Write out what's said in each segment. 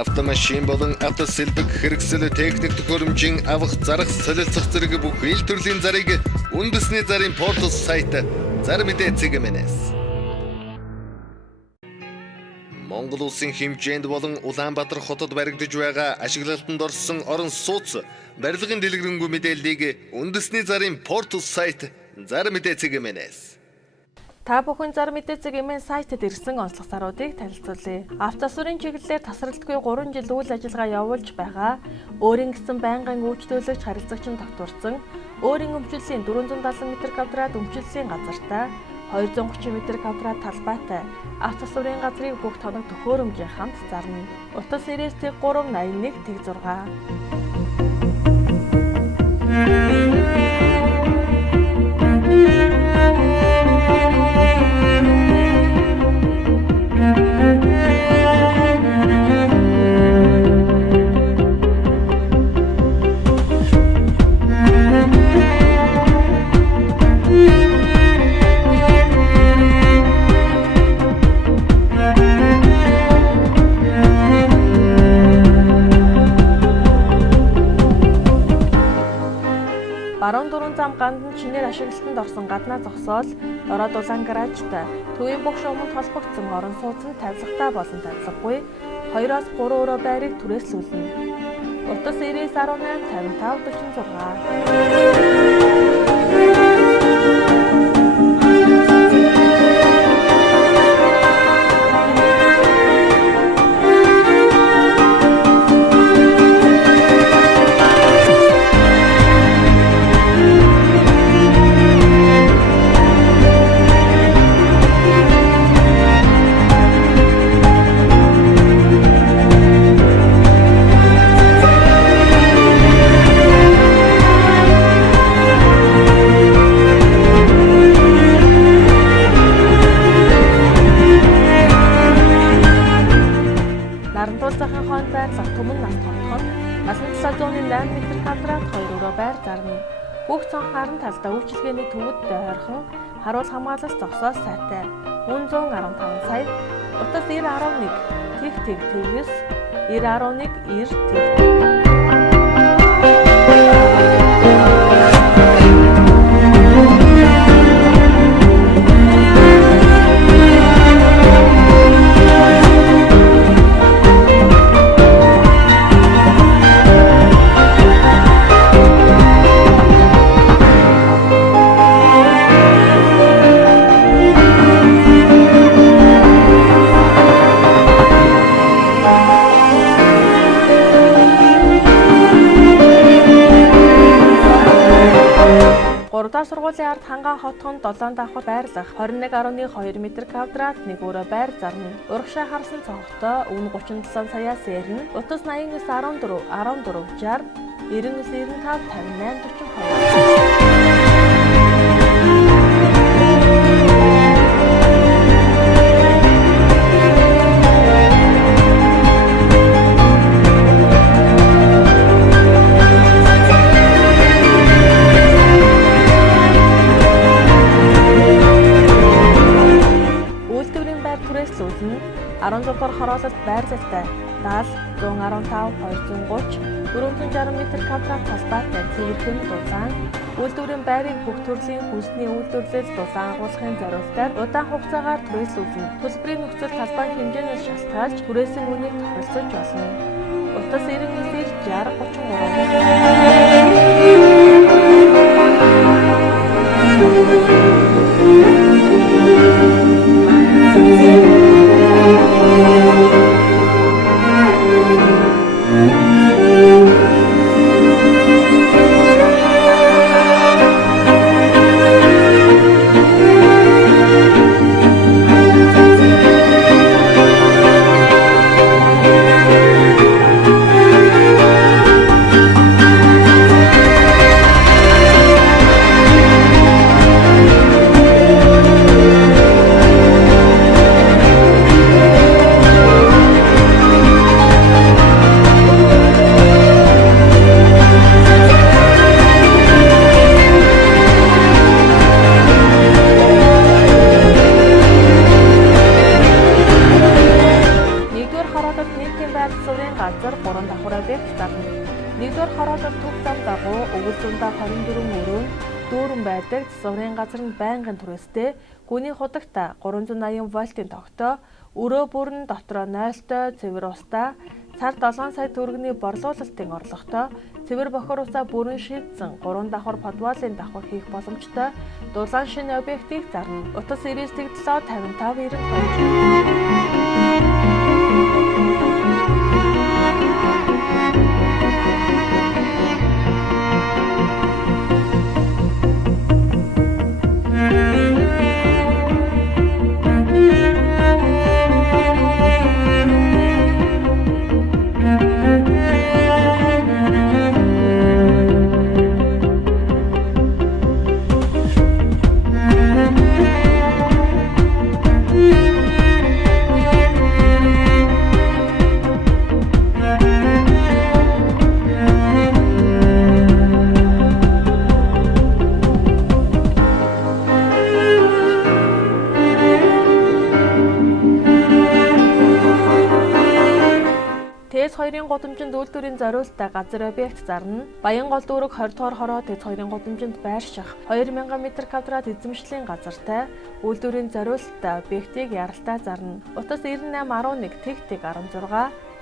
автомашин болон автосэлбэг хэрэгсэл техник төхөөрөмжийн авах зарах солилцох зэрэг бүх ил төрлийн зарыг үндэсний зарын портал сайт Зар мэдээ цэгмэнэс. Монгол улсын хэмжээнд болон Улаанбаатар хотод баригдаж байгаа ашиглалтанд орсон орон сууц барилгын дэлгэрэнгүй мэдээллийг үндэсний зарын портал сайт Зар мэдээ цэгмэнэс. Та бүхэн Зар мэдээ цэгмэн сайтад ирсэн онцлог саруудыг танилцуулъя. Автосурын чиглэлээр тасралтгүй 3 жил үйл ажиллагаа явуулж байгаа өөрийн гэсэн байнгын үйлчлүүлэгч харилцагчин тогтворсон өөрийн өмчлөлийн 470 м2 өмчлөлийн газартай 230 м2 талбайтай автосурын газрыг бүх тоног төхөөрөмжийн хамт зарна. Утас 9381-6. Баруун дөрвөн зам гандан чинээр ашиглалтанд орсон гаднаа зогсоол ороод улаан гаражтай төвийн бүх шугамд холбогдсон орон сууцнд тавилгатай болон тавилгагүй 2-3 өрөө байрыг түрээслүүлнэ. Утас 99185546. Нарантуулзахын хоон байрлах Түмэн нас тогтход насан тусгай 8 м2 2 өрөө байр зарна. Бүх цонх харан талдаа үйлчилгээний төвөдтэй ойрхон харуул хамгаалалт зогсоол сайтай 115 сая утас 911 911 Гуравдугаар сургуулийн ард хангаан хотхон 7 давхар байрлах 21.2 м2 нэг өрөө байр зарна. Урагшаа харсан цонхтой өвн 37 саяас эрнэ. Утас 89 14 14 60 99 95 58 42. Түрээслүүлнэ 16 дугаар хороололт байрлалтай 70 115 230 460 м2 талбайтай цэвэрхэн дулаан үйлдвэрийн байрыг бүх төрлийн хүнсний үйлдвэрлэл дулаан агуулгын зорилтоор удаан хугацаагаар түрээслүүлнэ. Төлбөрийн нөхцөл талбайн хэмжээнээс шалтгаалж түрээсэн үнийг тохиролцож болно. Утас 99 60 33. газар 3 давхар объект зарна. 1-р хороолол төв зам дагуу өвөл зундаа 24 өрөөнд дүүрэн байдаг засварын газар нь байнгын түрээстэй гүний худагта 380 вольтын тогтоо өрөө бүрэн дотроо 0-той цэвэр устай цар 7 сая төгрөгийн борлуулалтын орлоготой цэвэр бохор усаа бүрэн шийдсэн 3 давхар подвалын давхар хийх боломжтой дулаан шинэ объектыг зарна. Утас 99 55 92. ТЭС 2-ын гудамжинд үйлдвэрийн зориулалттай газар объект зарна. Баянгол дүүрэг 20 дугаар хороо ТЭС 2-ын гудамжинд байрших 2000 м2 эзэмшлийн газартай үйлдвэрийн зориулалттай объектыг яралтай зарна. Утас 9811 тэг 16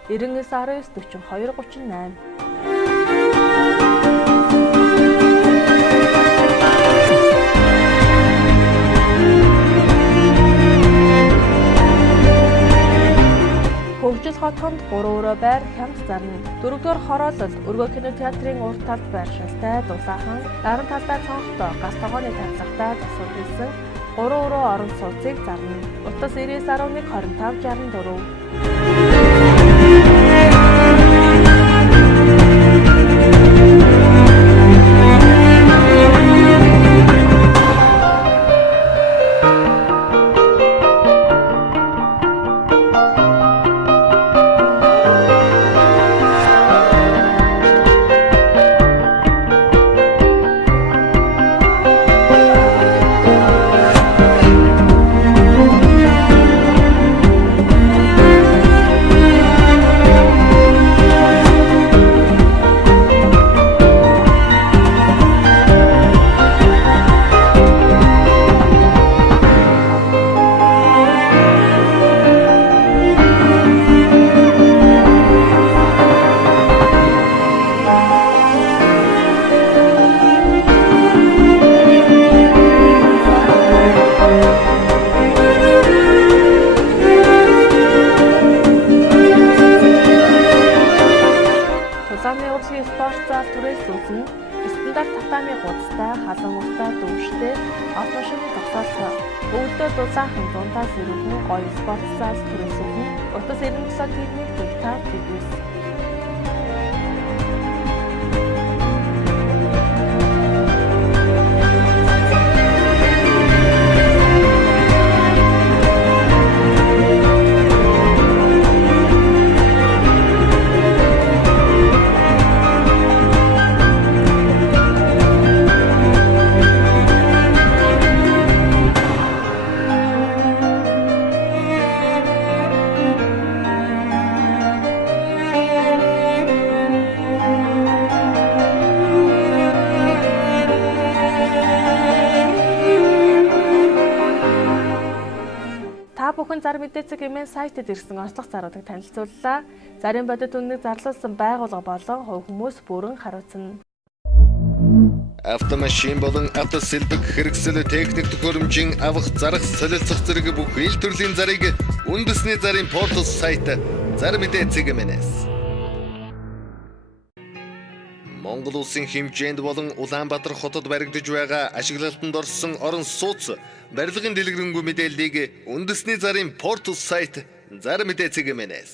99 19 42 38. Хөгжил хотхонд 3 өрөө байр хямд зарна. 4-р хороолол өргөө кинотеатрын урд талд байршилтай дулаахан, даран талдаа цонхтой газ тогооны тавцлагатай засварлсан 3 өрөө орон сууцыг зарна. Утас 9911 25 64. Спорт зал түрээслүүлсэн стандарт татами гудастай, халуун устай, дөвштэй автомашины зогсоолтой. Өвдөө дулаахан дундаас ирүүлэн гоё спорт зал түрээслүүлэн утас 97 техник тав тэгвэс. Та бүхэн зар мэдээцэг хэмээн сайтад ирсэн онцлог заруудыг танилцууллаа. Зарим бодит үннийг зарлуулсан байгууллага болон хувь хүмүүс бүрэн хариуцна. Автомашин болон автосэлбэг хэрэгсэл техник төхөөрөмжийн авах зарах солилцох зэрэг бүх ил төрлийн зарыг үндэсний зарын портал сайт зар мэдээцэг хэмээнээс Монгол улсын хэмжээнд болон Улаанбаатар хотод баригдаж байгаа ашиглалтанд орсон орон сууц барилгын дэлгэрэнгүй мэдээллийг үндэсний зарын портал сайт зар мэдээцэг хэмээнээс